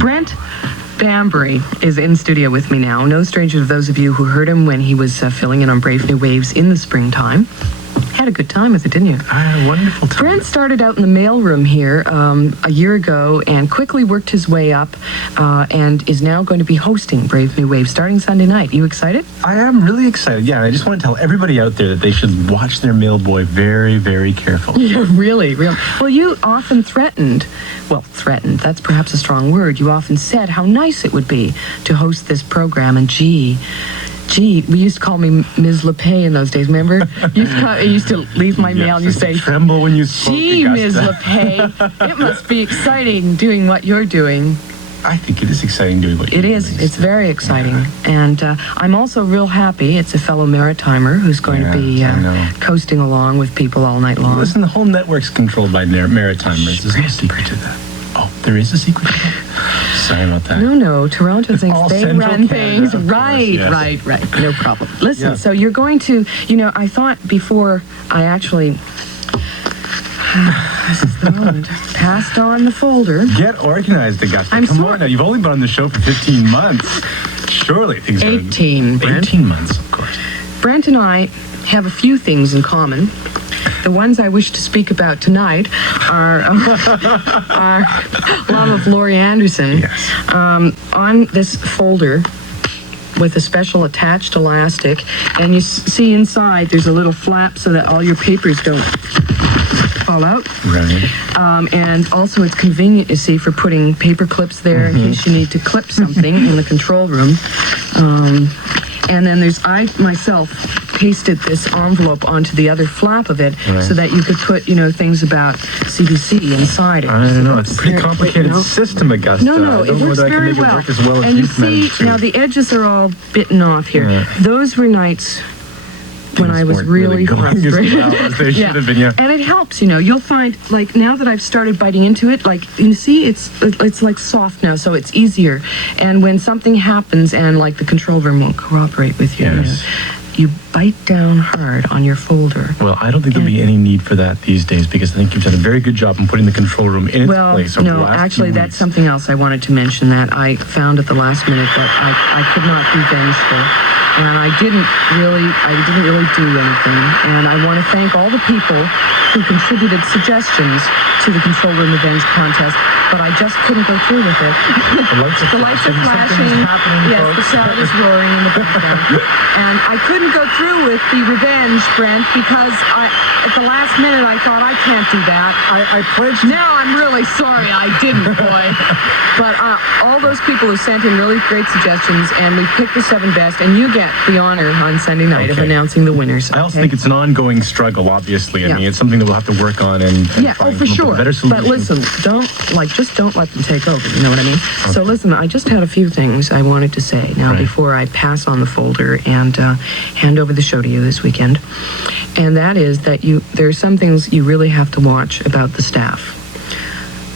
Brent Bambury is in studio with me now. No stranger to those of you who heard him when he was filling in on Brave New Waves in the springtime. Had a good time with it, didn't you? I had a wonderful time. Brent started out in the mailroom here a year ago and quickly worked his way up and is now going to be hosting Brave New Waves starting Sunday night. You excited? I am really excited. Yeah, I just want to tell everybody out there that they should watch their mailboy very, very carefully. Yeah, really. Well, you often threatened, that's perhaps a strong word. You often said how nice it would be to host this program, and gee, we used to call me Ms. LePay in those days, remember? I used to leave my mail and you say, tremble when you spoke, gee, Ms. LePay, it must be exciting doing what you're doing. I think it is exciting doing what you're doing. It is. It's very exciting. Yeah. And I'm also real happy. It's a fellow Maritimer who's going to be coasting along with people all night long. Listen, the whole network's controlled by Maritimers. There's no secret to that. Oh, there is a secret to that? Sorry about that. No. Toronto thinks they run things. Canada, Right. No problem. Listen, so you're going to, I thought before I actually... this is the moment. Passed on the folder. Get organized, Augusta. Come on now. You've only been on the show for 15 months. Surely things 18, Brent. 18 months, of course. Brent and I have a few things in common. The ones I wish to speak about tonight are our love of Laurie Anderson. Yes. On this folder with a special attached elastic, and you see inside there's a little flap so that all your papers don't fall out. Right. And also it's convenient, you see, for putting paper clips there in case you need to clip something in the control room. And then I myself pasted this envelope onto the other flap of it so that you could put, things about CBC inside it. I don't know. It's a pretty complicated system, Augusta. No, it works very well. Work as well and you see, now the edges are all bitten off here. Yeah. Those were nights when I was really frustrated. As they should have been, And it helps, you'll find, like, now that I've started biting into it, like, you see, it's like soft now, so it's easier. And when something happens and, like, the control room won't cooperate with you, you bite down hard on your folder. Well, I don't think there'll be any need for that these days because I think you've done a very good job in putting the control room in its place. No, actually, that's something else I wanted to mention that I found at the last minute that I could not be vengeful. And I didn't really do anything. And I want to thank all the people who contributed suggestions to the Control Room Revenge contest, but I just couldn't go through with it. The lights are flashing. Yes, the crowd is roaring in the background. And I couldn't go through with the revenge, Brent, because at the last minute I thought, I can't do that. I pledged. Now I'm really sorry I didn't, boy. But all those people who sent in really great suggestions, and we picked the 7 best, and you get the honor on Sunday night of announcing the winners. I also think it's an ongoing struggle, obviously. I mean, it's something that we'll have to work on and try for sure. Better solution. But listen, just don't let them take over, you know what I mean? Okay. So listen, I just had a few things I wanted to say now before I pass on the folder and hand over the show to you this weekend. And that is that there are some things you really have to watch about the staff.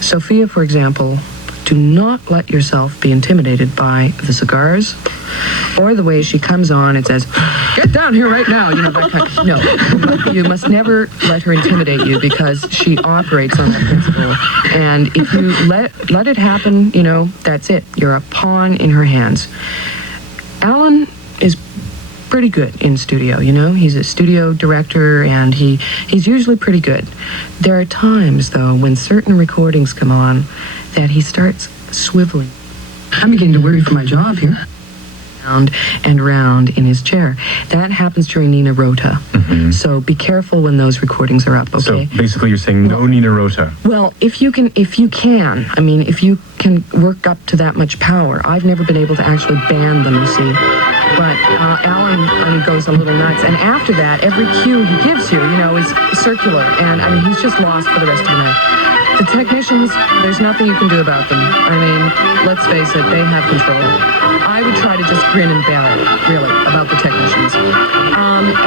Sophia, for example, do not let yourself be intimidated by the cigars or the way she comes on and says, "Get down here right now." That kind No, you must never let her intimidate you because she operates on that principle. And if you let it happen, that's it. You're a pawn in her hands. Alan is pretty good in studio, He's a studio director, and he's usually pretty good. There are times, though, when certain recordings come on that he starts swiveling. I'm beginning to worry for my job here. Round and round in his chair. That happens during Nina Rota. So be careful when those recordings are up, okay? So basically you're saying no Nina Rota. Well, if you can work up to that much power. I've never been able to actually ban them, you see. But Alan, goes a little nuts. And after that, every cue he gives you, is circular. And, he's just lost for the rest of the night. The technicians, there's nothing you can do about them. Let's face it, they have control. I would try to just grin and bear it, really, about the technicians.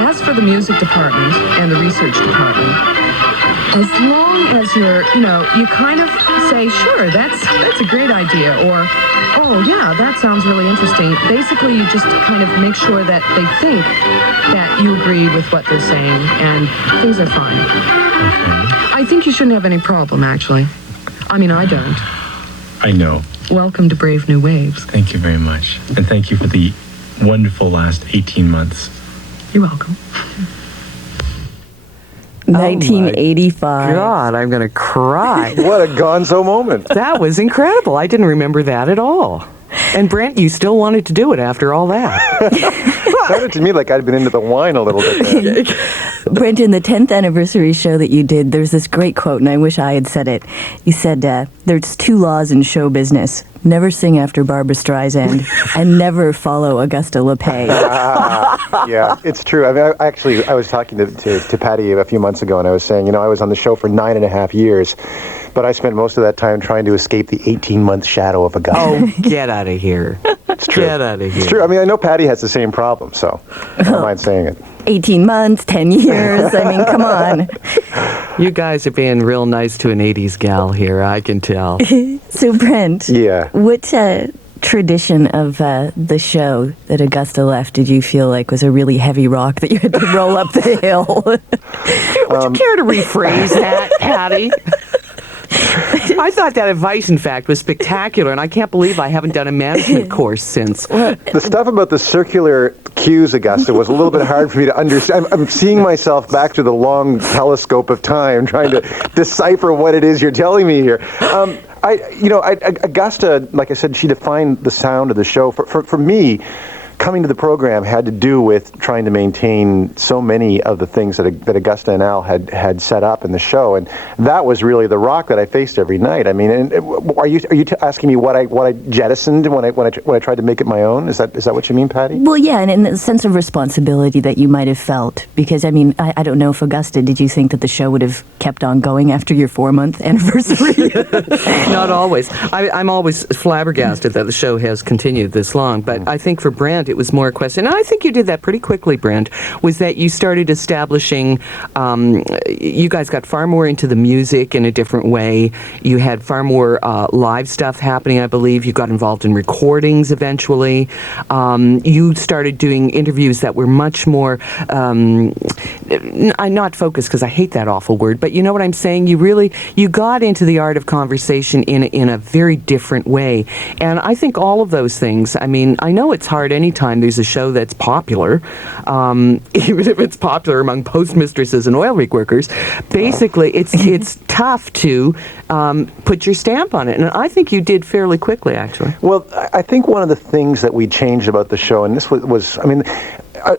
As for the music department and the research department, as long as you kind of say, sure, that's a great idea, or, oh, yeah, that sounds really interesting. Basically, you just kind of make sure that they think that you agree with what they're saying, and things are fine. I think you shouldn't have any problem, actually. I don't. I know. welcome to Brave New Waves. Thank you very much. And thank you for the wonderful last 18 months. You're welcome. 1985. God, I'm going to cry. What a gonzo moment. That was incredible. I didn't remember that at all. And Brent, you still wanted to do it after all that. Sounded to me like I'd been into the wine a little bit there. Brenton, the 10th anniversary show that you did, there's this great quote, and I wish I had said it. You said, there's 2 laws in show business. Never sing after Barbara Streisand, and never follow Augusta LePay. Yeah, it's true. I mean, I was talking to Patty a few months ago, and I was saying, I was on the show for 9.5 years, but I spent most of that time trying to escape the 18-month shadow of Augusta. Oh, get out of here. It's true. Get out of here. It's true. I mean, I know Patty has the same problem, so I don't mind saying it. 18 months, 10 years. I mean, come on. You guys are being real nice to an 80s gal here, I can tell. So, Brent, Yeah. what tradition of the show that Augusta left did you feel like was a really heavy rock that you had to roll up the hill? Would you care to rephrase that, Patty? I thought that advice, in fact, was spectacular, and I can't believe I haven't done a management course since. The stuff about the circular cues, Augusta, was a little bit hard for me to understand. I'm seeing myself back through the long telescope of time, trying to decipher what it is you're telling me here. Augusta, like I said, she defined the sound of the show. For me, coming to the program had to do with trying to maintain so many of the things that Augusta and Al had set up in the show, and that was really the rock that I faced every night. I mean, and are you asking me what I jettisoned when I tried to make it my own? Is that what you mean, Patty? Well, yeah, and in the sense of responsibility that you might have felt, because I mean, I don't know if Augusta, did you think that the show would have kept on going after your 4-month anniversary? Not always. I'm always flabbergasted that the show has continued this long, but I think for Brent, it was more a question, and I think you did that pretty quickly, Brent, was that you started establishing, you guys got far more into the music in a different way. You had far more live stuff happening, I believe. You got involved in recordings eventually. You started doing interviews that were much more, I'm not focused because I hate that awful word, but you know what I'm saying? You got into the art of conversation in a very different way. And I think all of those things, I mean, I know it's hard anytime there's a show that's popular, even if it's popular among postmistresses and oil rig workers. Basically, it's tough to put your stamp on it, and I think you did fairly quickly, actually. Well, I think one of the things that we changed about the show, and this was I mean,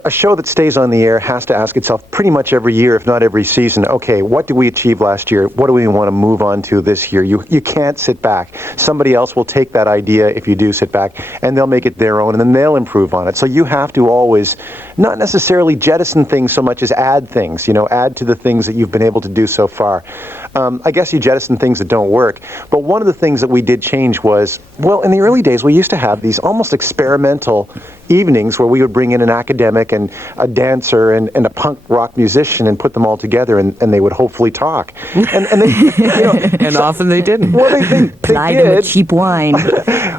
a show that stays on the air has to ask itself pretty much every year, if not every season, okay, what did we achieve last year? What do we want to move on to this year? You can't sit back. Somebody else will take that idea if you do sit back, and they'll make it their own, and then they'll improve on it. So you have to always not necessarily jettison things so much as add things, add to the things that you've been able to do so far. I guess you jettison things that don't work. But one of the things that we did change was, well, in the early days, we used to have these almost experimental evenings where we would bring in an academic and a dancer and a punk rock musician and put them all together, and they would hopefully talk. And they, and often they didn't. Well, they Plied them did. with cheap wine.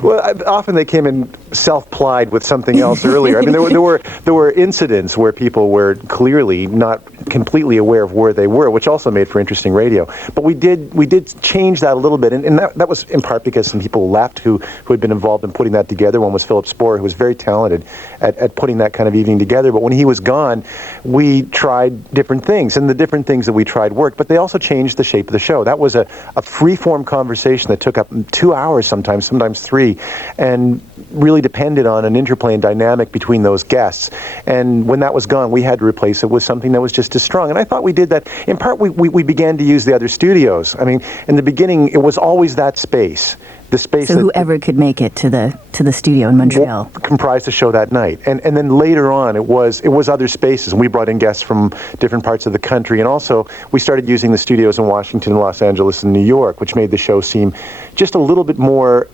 Well, often they came in self-plied with something else earlier. I mean, there were incidents where people were clearly not completely aware of where they were, which also made for interesting radio. But we did change that a little bit, and that was in part because some people left who had been involved in putting that together. One was Philip Spohr, who was very talented at putting that kind of evening together. But when he was gone, we tried different things, and the different things that we tried worked, but they also changed the shape of the show. That was a free-form conversation that took up 2 hours sometimes 3, and really depended on an interplay and dynamic between those guests. And when that was gone, we had to replace it with something that was just as strong. And I thought we did that. In part, we began to use the other studios. I mean, in the beginning, it was always that space. The space So whoever could make it to the studio in Montreal comprised the show that night, and then later on it was other spaces, and we brought in guests from different parts of the country, and also we started using the studios in Washington, Los Angeles, and New York, which made the show seem just a little bit more.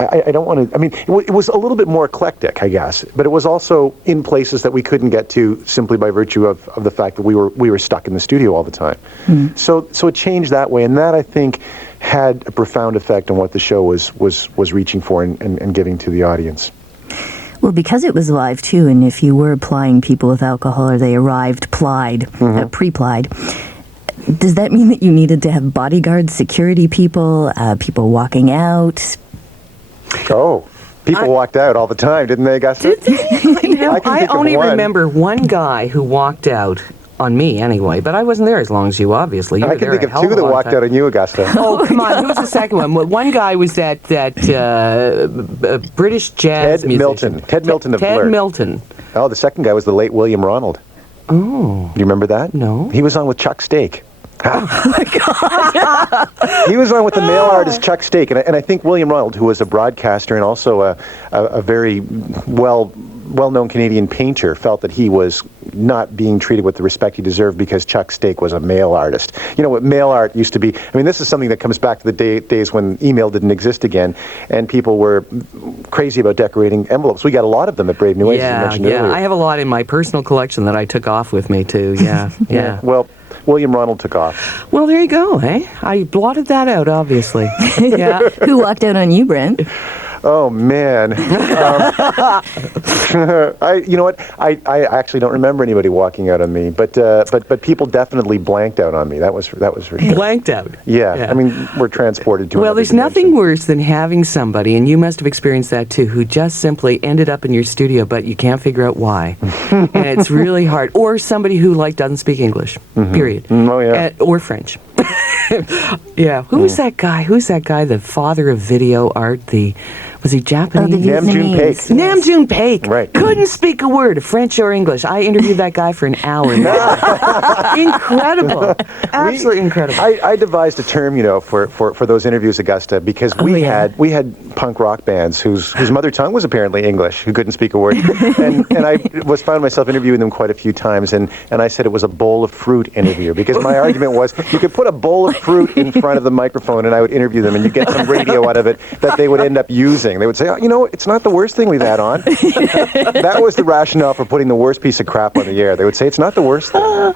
I don't want to. I mean, it was a little bit more eclectic, I guess, but it was also in places that we couldn't get to simply by virtue of the fact that we were stuck in the studio all the time. So it changed that way, and that I think had a profound effect on what the show was reaching for and giving to the audience. Well, because it was live too, and if you were plying people with alcohol or they arrived plied, pre-plied, Does that mean that you needed to have bodyguards, security people, people walking out? Oh, people walked out all the time, didn't they, Augusta? I only remember one guy who walked out on me anyway, but I wasn't there as long as you, obviously. I can think of two that walked out on you, Augusta. Oh, come on. Who was the second one? Well, one guy was that British jazz musician. Ted Milton of Ted Blur. Milton. Oh, the second guy was the late William Ronald. Oh. Do you remember that? No. He was on with Chuck Steak. Oh my God! He was on with the male artist Chuck Steak, and I think William Ronald, who was a broadcaster and also a very well-known Canadian painter, felt that he was not being treated with the respect he deserved because Chuck Steak was a male artist. You know what male art used to be? I mean, this is something that comes back to the days when email didn't exist again, and people were crazy about decorating envelopes. We got a lot of them at Brave New Age, as you mentioned earlier. I have a lot in my personal collection that I took off with me too. Yeah, yeah. Well, William Ronald took off. Well, there you go, eh? I blotted that out, obviously. Yeah. Who walked out on you, Brent? Oh man, you know what? I actually don't remember anybody walking out on me, but people definitely blanked out on me. That was for sure. Blanked out. Yeah, I mean, we're transported to. Well, there's nothing worse than having somebody, and you must have experienced that too, who just simply ended up in your studio, but you can't figure out why, and it's really hard. Or somebody who doesn't speak English. Period. Oh yeah. Or French. Yeah. Who's that guy? Who's that guy? The father of video art. Was he Japanese? Oh, the Nam June Paik. Vietnamese. Nam June Paik. Right. Couldn't speak a word of French or English. I interviewed that guy for an hour. Incredible. Absolutely incredible. I devised a term, for those interviews, Augusta, because we had punk rock bands whose mother tongue was apparently English, who couldn't speak a word, and I found myself interviewing them quite a few times, and I said it was a bowl of fruit interview, because my argument was you could put a bowl of fruit in front of the microphone, and I would interview them, and you get some radio out of it that they would end up using. They would say, it's not the worst thing we've had on. That was the rationale for putting the worst piece of crap on the air. They would say, it's not the worst thing.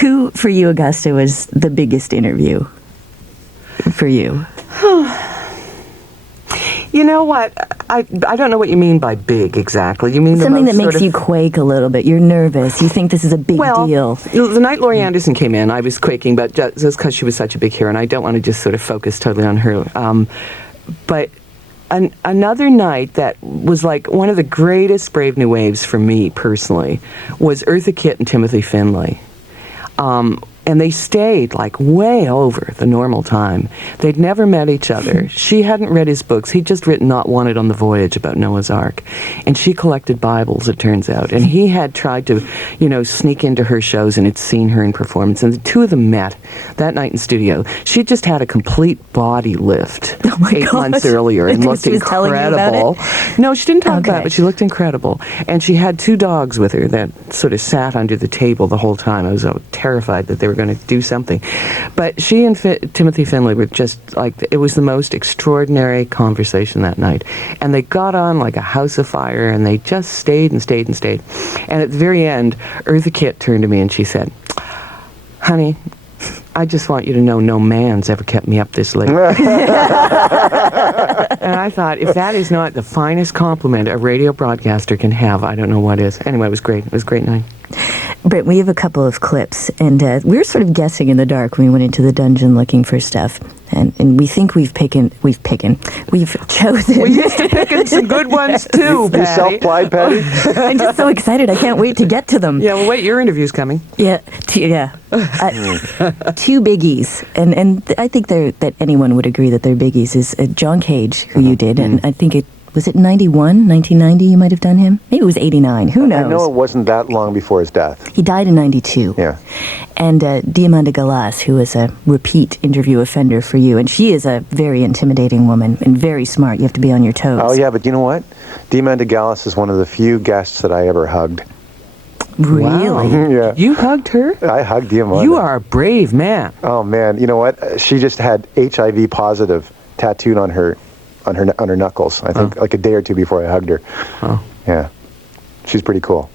Who, for you, Augusta, was the biggest interview for you? You know what? I don't know what you mean by big exactly. You mean something that makes you quake a little bit. You're nervous. You think this is a big deal. The night Laurie Anderson came in, I was quaking, but just because she was such a big hero, and I don't want to just sort of focus totally on her. But another night that was like one of the greatest Brave New Waves for me personally was Eartha Kitt and Timothy Finlay. And they stayed way over the normal time. They'd never met each other. She hadn't read his books. He'd just written Not Wanted on the Voyage about Noah's Ark. And she collected Bibles, it turns out. And he had tried to, sneak into her shows and had seen her in performance. And the two of them met that night in studio. She just had a complete body lift 8 months earlier and looked incredible. No, she didn't talk about it, but she looked incredible. And she had 2 dogs with her that sort of sat under the table the whole time. I was terrified that they were going to do something. But she and Timothy Finlay were just it was the most extraordinary conversation that night. And they got on like a house of fire, and they just stayed and stayed and stayed. And at the very end, Eartha Kitt turned to me and she said, "Honey, I just want you to know no man's ever kept me up this late." And I thought, if that is not the finest compliment a radio broadcaster can have, I don't know what is. Anyway, it was great. It was a great night. Brent, we have a couple of clips, and we were sort of guessing in the dark when we went into the dungeon looking for stuff. And we think we've chosen. We used to pick some good ones too, Patty. You self-plied, Patty? I'm just so excited. I can't wait to get to them. Yeah, well, wait, your interview's coming. Yeah, 2 biggies, and I think that anyone would agree that they're biggies. Is John Cage, who you did, and I think was it 1990 you might have done him? Maybe it was 89. Who knows? I know it wasn't that long before his death. He died in 92. Yeah. And Diamanda Galas, who is a repeat interview offender for you, and she is a very intimidating woman and very smart. You have to be on your toes. Oh, yeah, but you know what? Diamanda Galas is one of the few guests that I ever hugged. Really? Wow. Yeah. You hugged her? I hugged Diamanda. You are a brave man. Oh, man. You know what? She just had HIV positive tattooed on her knuckles, I think, like a day or two before I hugged her. Oh. Yeah. She's pretty cool.